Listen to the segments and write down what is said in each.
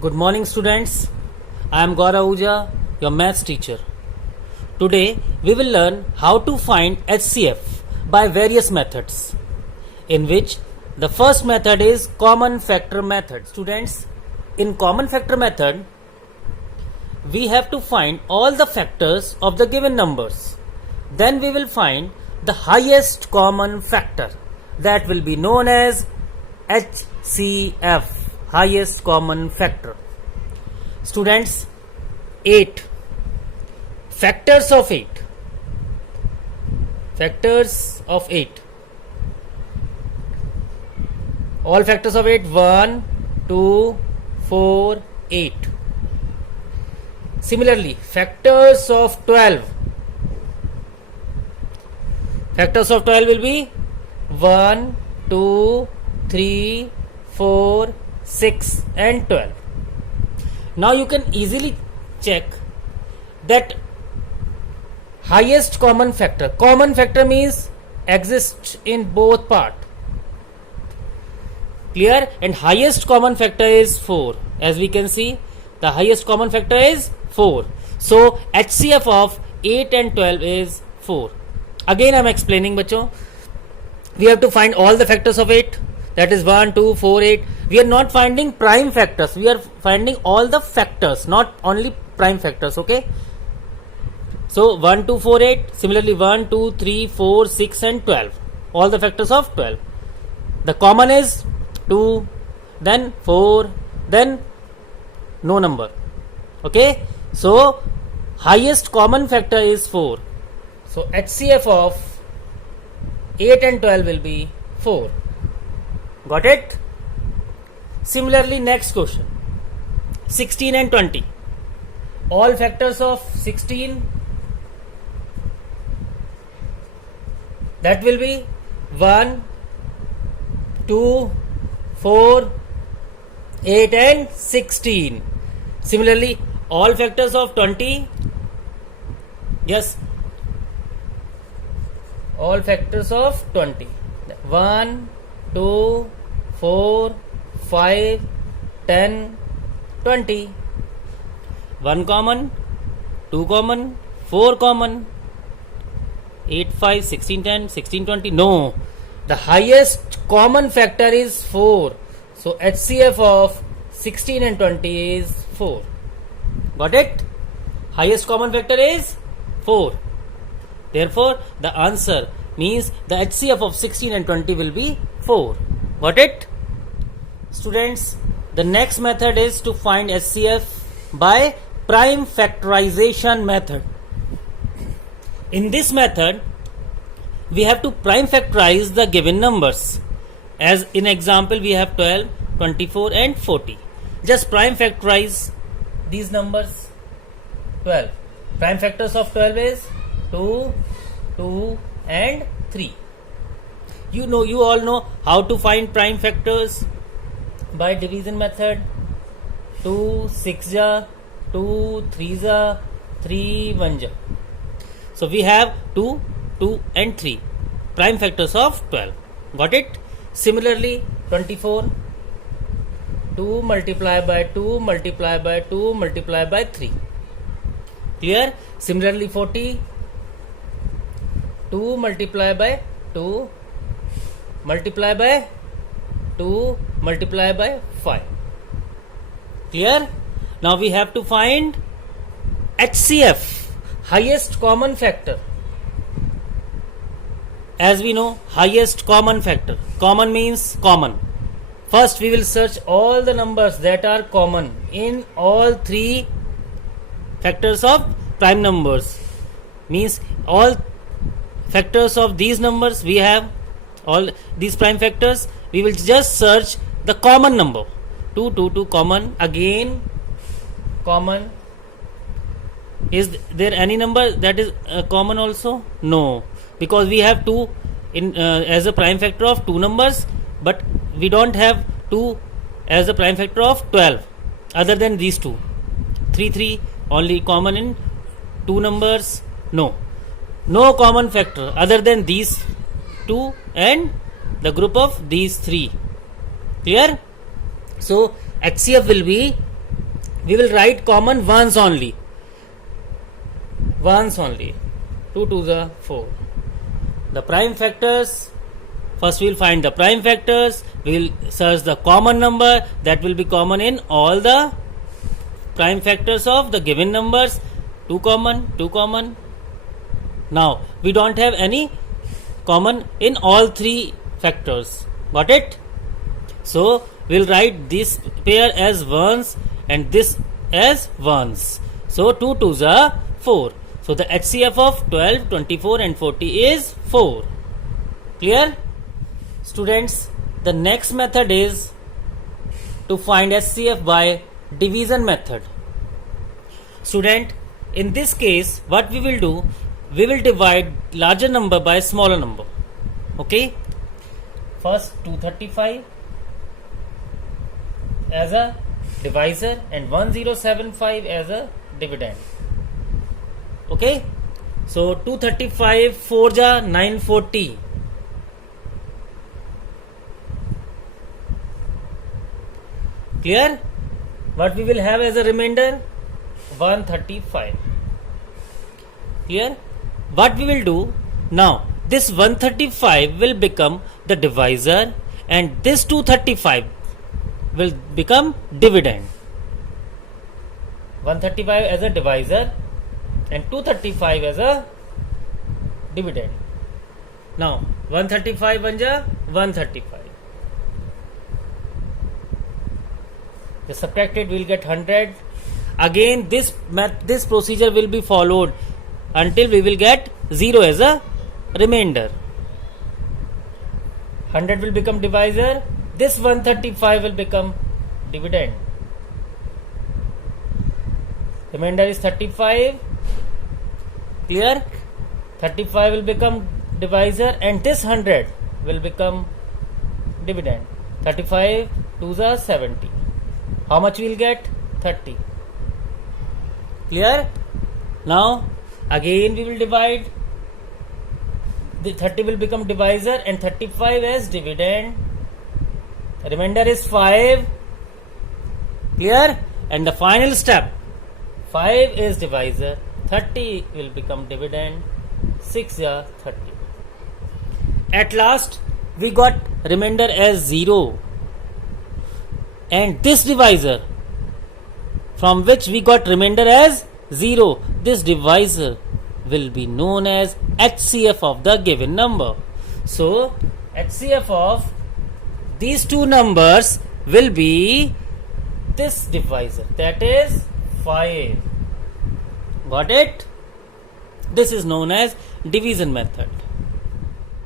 Good morning, students. I am Gaurav Ahuja, your maths teacher. Today we will learn how to find HCF by various methods, in which the first method is common factor method. Students, in common factor method, we have to find all the factors of the given numbers. Then we will find the highest common factor, that will be known as HCF, highest common factor. Students, 8 factors of 8, all factors of 8, 1 2 4 8. Similarly, factors of 12 will be 1 2 3 4 6 and 12. Now you can easily check that highest common factor means exists in both part, clear, and highest common factor is 4. As we can see, the highest common factor is 4. So HCF of 8 and 12 is 4. Again I am explaining, bachcho, we have to find all the factors of 8, that is 1 2 4 8. We are not finding prime factors, we are finding all the factors, not only prime factors. Okay, so 1 2 4 8. Similarly 1 2 3 4 6 and 12, all the factors of 12. The common is 2, then 4, then no number. Okay, so highest common factor is 4. So HCF of 8 and 12 will be 4. Got it? Similarly, next question, 16 and 20. All factors of 16, that will be 1 2 4 8 and 16. Similarly, all factors of 20, yes, all factors of 20, 1 2 4 5 10 20. 1 common, 2 common, 4 common, 8 5 16 10 16 20. No, the highest common factor is 4. So HCF of 16 and 20 is 4. Got it? Highest common factor is 4. Therefore, the answer means the HCF of 16 and 20 will be 4. Got it? Students, the next method is to find HCF by prime factorization method. In this method, we have to prime factorize the given numbers. As in example, we have 12, 24 and 40. Just prime factorize these numbers. 12. Prime factors of 12 is 2, 2 and 3. You all know how to find prime factors by division method. 2 6 ja, 2 3 ja, 3 1 ja. So we have 2, 2 and 3 prime factors of 12. Got it? Similarly, 24, 2 multiplied by 2 multiplied by 2 multiplied by 3. Clear? Similarly, 40, 2 multiplied by 2 multiplied by 2 multiplied by 5. Clear? Now we have to find HCF, highest common factor. As we know, highest common factor. Common means common. First we will search all the numbers that are common in all 3 factors of prime numbers. Means all factors of these numbers, we have all these prime factors. We will just search the common number. 2 2 2 common. Again common. Is there any number that is common also? No, because we have 2 in as a prime factor of 2 numbers, but we don't have 2 as a prime factor of 12 other than these 2. 3 3 only common in 2 numbers. No common factor other than these 2 and the group of these 3. Clear? So HCF will be we will write common once only. Once only. 2 2s are 4. The prime factors, first we will find the prime factors, we will search the common number that will be common in all the prime factors of the given numbers. 2 common, 2 common. Now we don't have any common in all 3 factors. Got it? So we'll write this pair as ones and this as ones. So 2 2s are 4. So the HCF of 12, 24 and 40 is 4. Clear? Students, the next method is to find HCF by division method. Student, in this case, what we will do, we will divide larger number by smaller number. Okay? First 235 as a divisor and 1075 as a dividend. Okay? So 235 4 ja 940. Clear? What we will have as a remainder? 135. Clear? What we will do now, this 135 will become the divisor and this 235 will become dividend. 135 as a divisor and 235 as a dividend. Now 135 banja 135. The subtracted will get 100. Again this procedure will be followed until we will get 0 as a remainder. 100 will become divisor. This 135 will become dividend. Remainder is 35. Clear? 35 will become divisor and this 100 will become dividend. 35 2s are 70. How much we will get? 30. Clear? Now again we will divide. The 30 will become divisor and 35 as dividend. Remainder is 5. Clear? And the final step, 5 is divisor, 30 will become dividend, 6 are 30. At last we got remainder as 0 and this divisor from which we got remainder as 0, this divisor will be known as HCF of the given number. So HCF of these two numbers will be this divisor, that is 5. Got it? This is known as division method.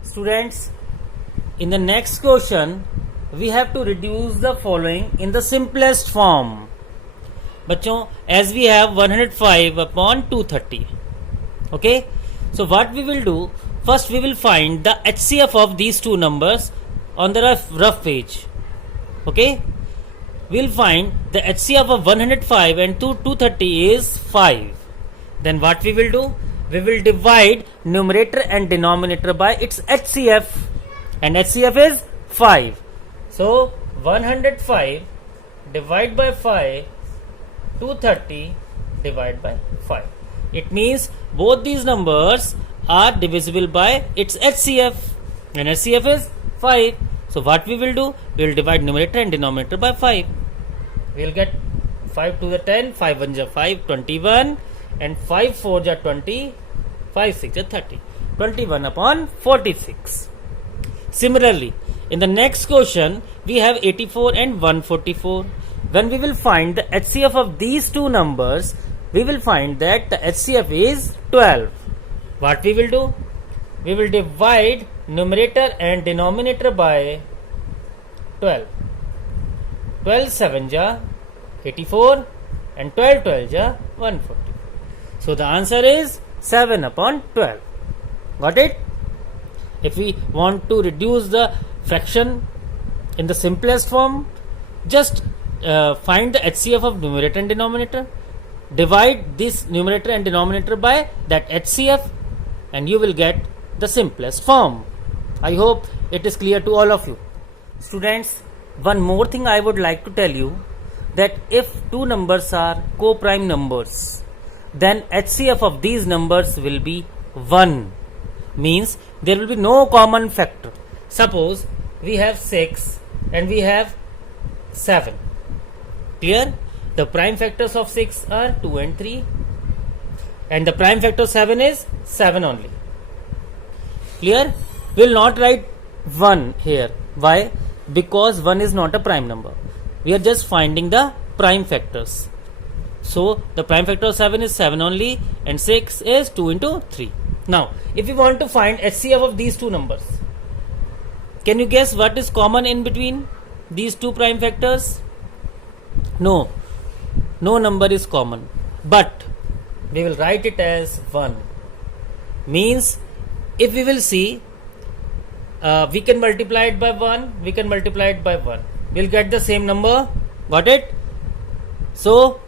Students, in the next question we have to reduce the following in the simplest form. बच्चों, as we have 105 upon 230. Okay, so what we will do, first we will find the HCF of these two numbers on the rough page. Okay, we will find the HCF of 105 and 230 is 5. Then what we will do, we will divide numerator and denominator by its HCF, and HCF is 5. So 105 divide by 5, 230 divide by 5. It means both these numbers are divisible by its HCF, and HCF is 5. So what we will do, we will divide numerator and denominator by 5. We will get 5 to the 10, 5 1 ja 5, 21, and 5 4 ja 20, 5 6 ja 30, 21 upon 46. Similarly, in the next question we have 84 and 144. When we will find the HCF of these two numbers, we will find that the HCF is 12. What we will do? We will divide numerator and denominator by 12. 12 7 ja 84 and 12 12 ja 140. So the answer is 7 upon 12. Got it? If we want to reduce the fraction in the simplest form, just find the HCF of numerator and denominator, divide this numerator and denominator by that HCF, and you will get the simplest form. I hope it is clear to all of you. Students, one more thing I would like to tell you, that if two numbers are co-prime numbers, then HCF of these numbers will be 1. Means there will be no common factor. Suppose we have 6 and we have 7. Clear? The prime factors of 6 are 2 and 3, and the prime factor of 7 is 7 only. Clear? We will not write 1 here. Why? Because 1 is not a prime number. We are just finding the prime factors. So the prime factor of 7 is 7 only, and 6 is 2 into 3. Now, if we want to find HCF of these two numbers, can you guess what is common in between these two prime factors? No number is common, but we will write it as 1. Means if we will see, we can multiply it by 1, we can multiply it by 1. We'll get the same number. Got it? So,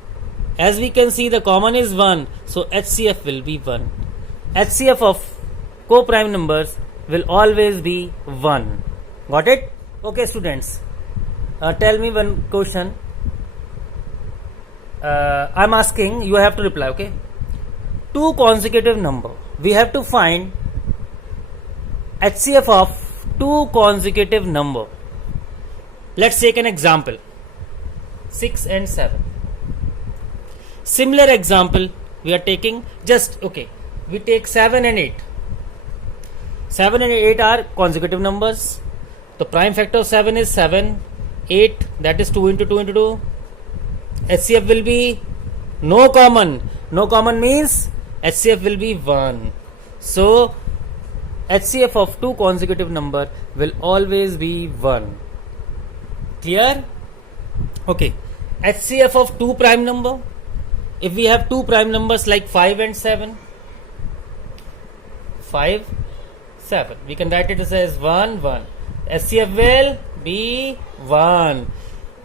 as we can see, the common is 1. So, HCF will be 1. HCF of co-prime numbers will always be 1. Got it? Okay, students. Tell me one question. I'm asking, you have to reply, okay? Two consecutive number. We have to find HCF of two consecutive number. Let's take an example. 6 and 7. Similar example we are taking, just okay. We take 7 and 8. 7 and 8 are consecutive numbers. The prime factor of 7 is 7. 8, that is 2 into 2 into 2. HCF will be no common. No common means HCF will be 1. So HCF of two consecutive number will always be 1. Clear? Okay. HCF of two prime number. If we have two prime numbers like 5 and 7, 5, 7, we can write it as 1, 1. HCF will be 1.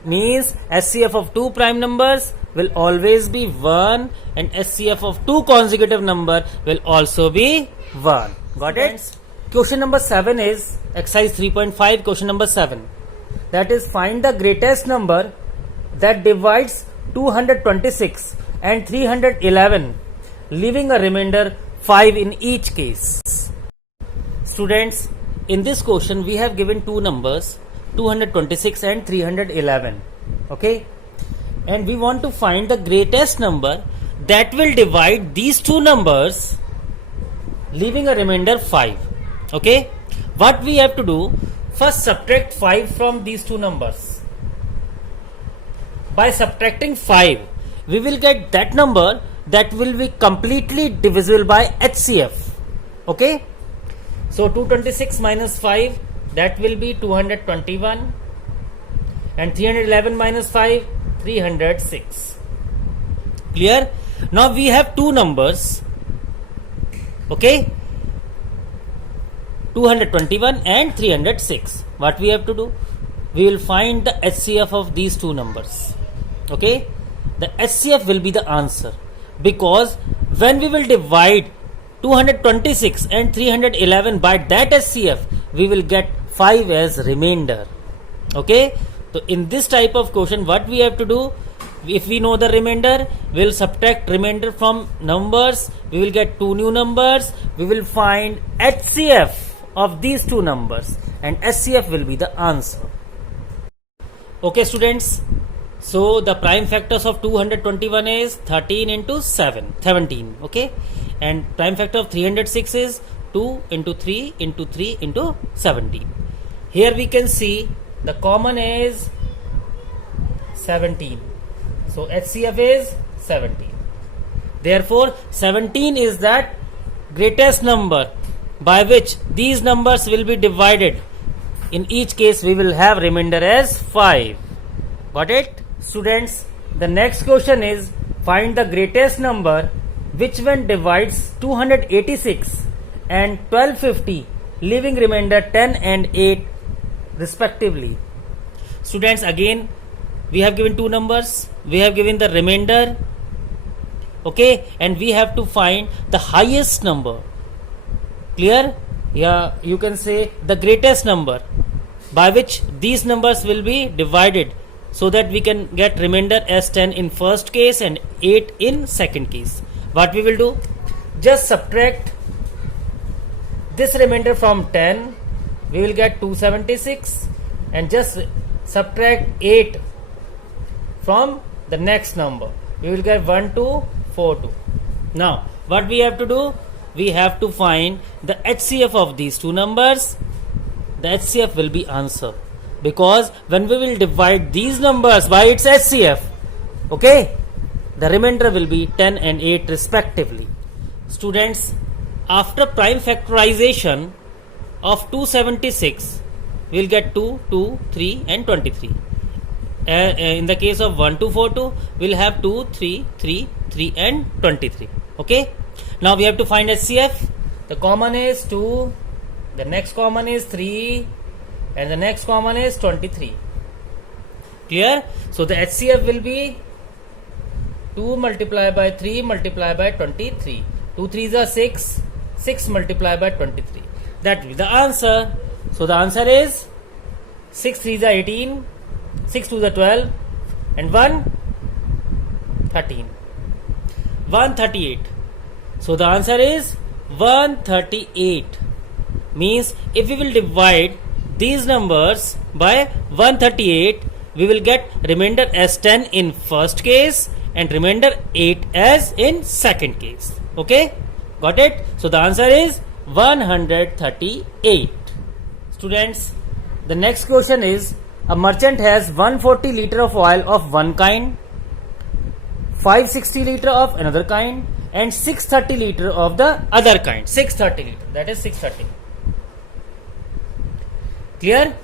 Means HCF of two prime numbers will always be 1, and HCF of two consecutive number will also be 1. Got it? Question number 7 is exercise 3.5, question number 7. That is, find the greatest number that divides 226 and 311, leaving a remainder 5 in each case. Students, in this question we have given two numbers, 226 and 311. Okay? And we want to find the greatest number that will divide these two numbers, leaving a remainder 5. Okay? What we have to do? First, subtract 5 from these two numbers. By subtracting 5, we will get that number that will be completely divisible by HCF. Okay? So 226 minus 5, that will be 221, and 311 minus 5, 306. Clear? Now we have two numbers. Okay? 221 and 306. What we have to do? We will find the HCF of these two numbers. Okay? The HCF will be the answer, because when we will divide 226 and 311 by that HCF, we will get 5 as remainder. Okay? So in this type of question, what we have to do? If we know the remainder, we will subtract remainder from numbers. We will get two new numbers. We will find HCF of these two numbers, and HCF will be the answer. Okay, students. So the prime factors of 221 is 13 into 7, 17. Okay, and prime factor of 306 is 2 into 3 into 3 into 17. Here we can see the common is 17. So HCF is 17. Therefore 17 is that greatest number by which these numbers will be divided. In each case we will have remainder as 5. Got it? Students, the next question is, find the greatest number which one divides 286 and 1250, leaving remainder 10 and 8 respectively. Students, again we have given two numbers, we have given the remainder, okay, and we have to find the highest number. Clear? Yeah, you can say the greatest number by which these numbers will be divided so that we can get remainder as 10 in first case and 8 in second case. What we will do? Just subtract this remainder from 10, we will get 276, and just subtract 8 from the next number, we will get 1242. Now what we have to do? We have to find the HCF of these two numbers. The HCF will be answer, because when we will divide these numbers by its HCF, okay, the remainder will be 10 and 8 respectively. Students, after prime factorization of 276, we will get 2, 2, 3 and 23. In the case of 1242, we will have 2, 3, 3, 3 and 23. Okay. Now we have to find HCF. The common is 2, the next common is 3, and the next common is 23. Clear? So the HCF will be 2 multiplied by 3 multiplied by 23. 2 3s are 6, 6 multiplied by 23. That will be the answer. So the answer is 6 3s are 18, 6 2s are 12, and 1 13. 138. So the answer is 138. Means if we will divide these numbers by 138, we will get remainder as 10 in first case and remainder 8 as in second case. Okay, got it? So the answer is 138. Students, the next question is, a merchant has 140 liter of oil of one kind, 560 liter of another kind, and 630 liter of the other kind. 630 liter, that is 630. Clear?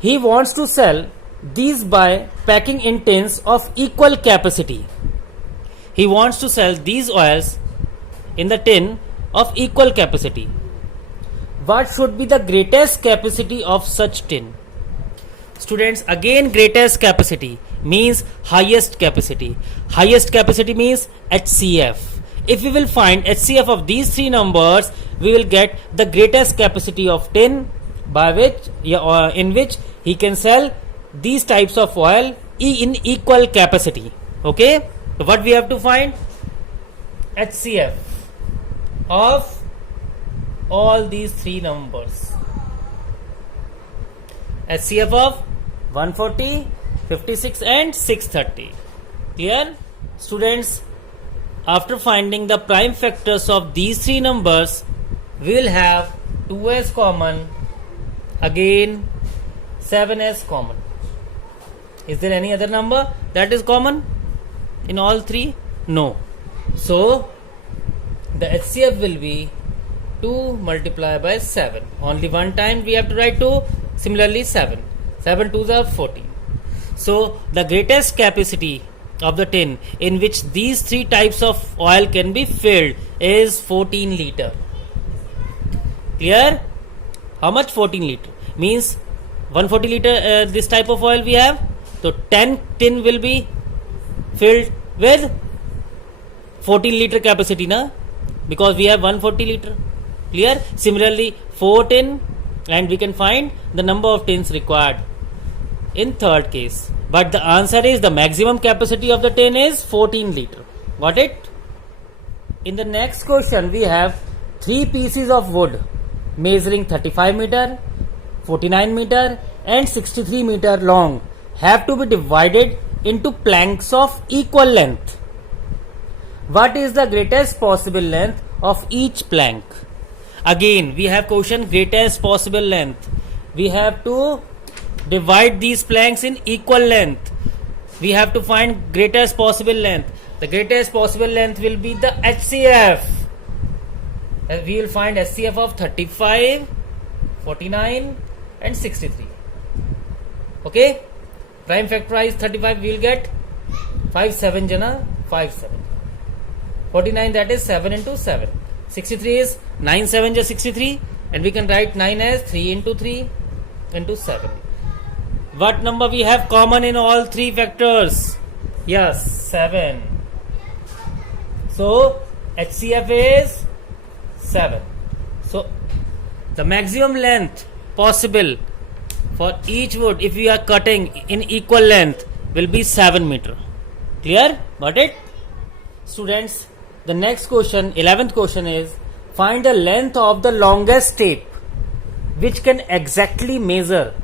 He wants to sell these by packing in tins of equal capacity. He wants to sell these oils in the tin of equal capacity. What should be the greatest capacity of such tin? Students, again greatest capacity means highest capacity. Highest capacity means HCF. If we will find HCF of these three numbers, we will get the greatest capacity of tin by which in which he can sell these types of oil in equal capacity. Okay, so what we have to find? HCF of all these three numbers. HCF of 140, 56 and 630. Clear? Students, after finding the prime factors of these three numbers, we will have 2s common, again 7s common. Is there any other number that is common in all three? No. So the HCF will be 2 multiplied by 7. Only one time we have to write 2. Similarly 7. 7 2s are 14. So the greatest capacity of the tin in which these three types of oil can be filled is 14 liter. Clear? How much? 14 liter. Means 140 liter this type of oil we have. So 10 tin will be filled with 14 liter capacity, na? Because we have 140 liter. Clear? Similarly 4 tin, and we can find the number of tins required in third case. But the answer is the maximum capacity of the tin is 14 liter. Got it? In the next question, we have 3 pieces of wood measuring 35 meter, 49 meter and 63 meter long have to be divided into planks of equal length. What is the greatest possible length of each plank? Again, we have question greatest possible length. We have to divide these planks in equal length. We have to find greatest possible length. The greatest possible length will be the HCF. We will find HCF of 35, 49 and 63. Okay? Prime factorize 35, we will get 5 7 jana 5 7. 49, that is 7 into 7. 63 is 9 7 ja 63, and we can write 9 as 3 into 3 into 7. What number we have common in all three factors? Yes, 7. So HCF is 7. So the maximum length possible For each wood, if we are cutting in equal length, will be 7 meter. Clear? Got it? Students, the next question, 11th question is, find the length of the longest tape which can exactly measure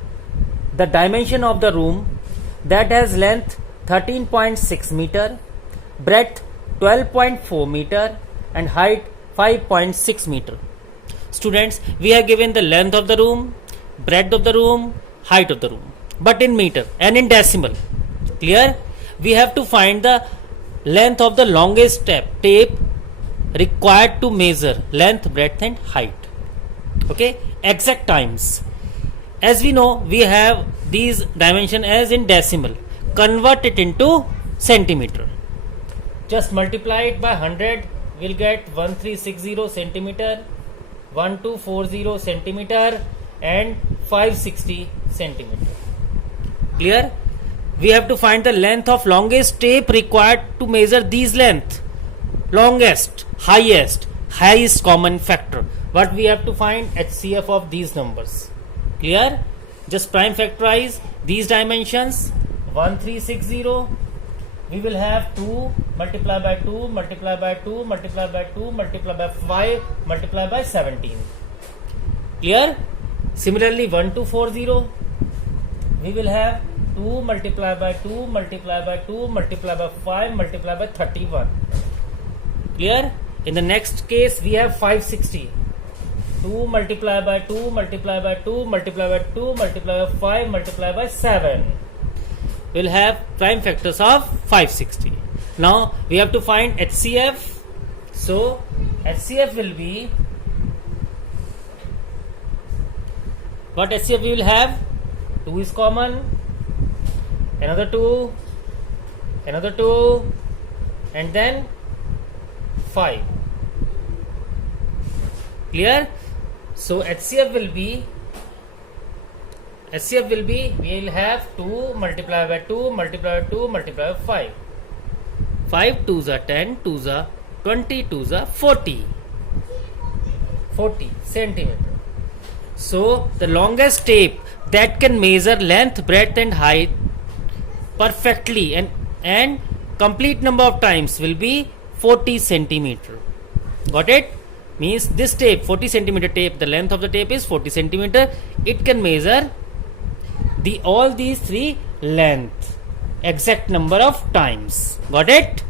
the dimension of the room that has length 13.6 meter, breadth 12.4 meter and height 5.6 meter. Students, we have given the length of the room, breadth of the room, height of the room, but in meter and in decimal. Clear? We have to find the length of the longest tape required to measure length, breadth and height. Okay, exact times. As we know, we have these dimension as in decimal. Convert it into centimeter. Just multiply it by 100. We'll get 1360 centimeter, 1240 centimeter and 560 centimeter. Clear? We have to find the length of longest tape required to measure these length. Longest, highest common factor. What we have to find? HCF of these numbers. Clear? Just prime factorize these dimensions. 1360. We will have 2 multiply by 2 multiply by 2 multiply by 2 multiply by 5 multiply by 17. Clear? Similarly 1240. We will have 2 multiply by 2 multiply by 2 multiply by 5 multiply by 31. Clear? In the next case we have 560. 2 multiply by 2 multiply by 2 multiply by 2 multiply by 5 multiply by 7. We'll have prime factors of 560. Now we have to find HCF. So HCF will be, what HCF we will have? 2 is common, another 2, another 2 and then 5. Clear? So HCF will be, we will have 2 multiply by 2 multiply by 2 multiply by 5. 5 2s are 10, 2s are 20, 2s are 40. 40 centimeter. So the longest tape that can measure length, breadth and height perfectly and complete number of times will be 40 centimeter. Got it? Means this tape, 40 centimeter tape, the length of the tape is 40 centimeter. It can measure all these three length, exact number of times. Got it?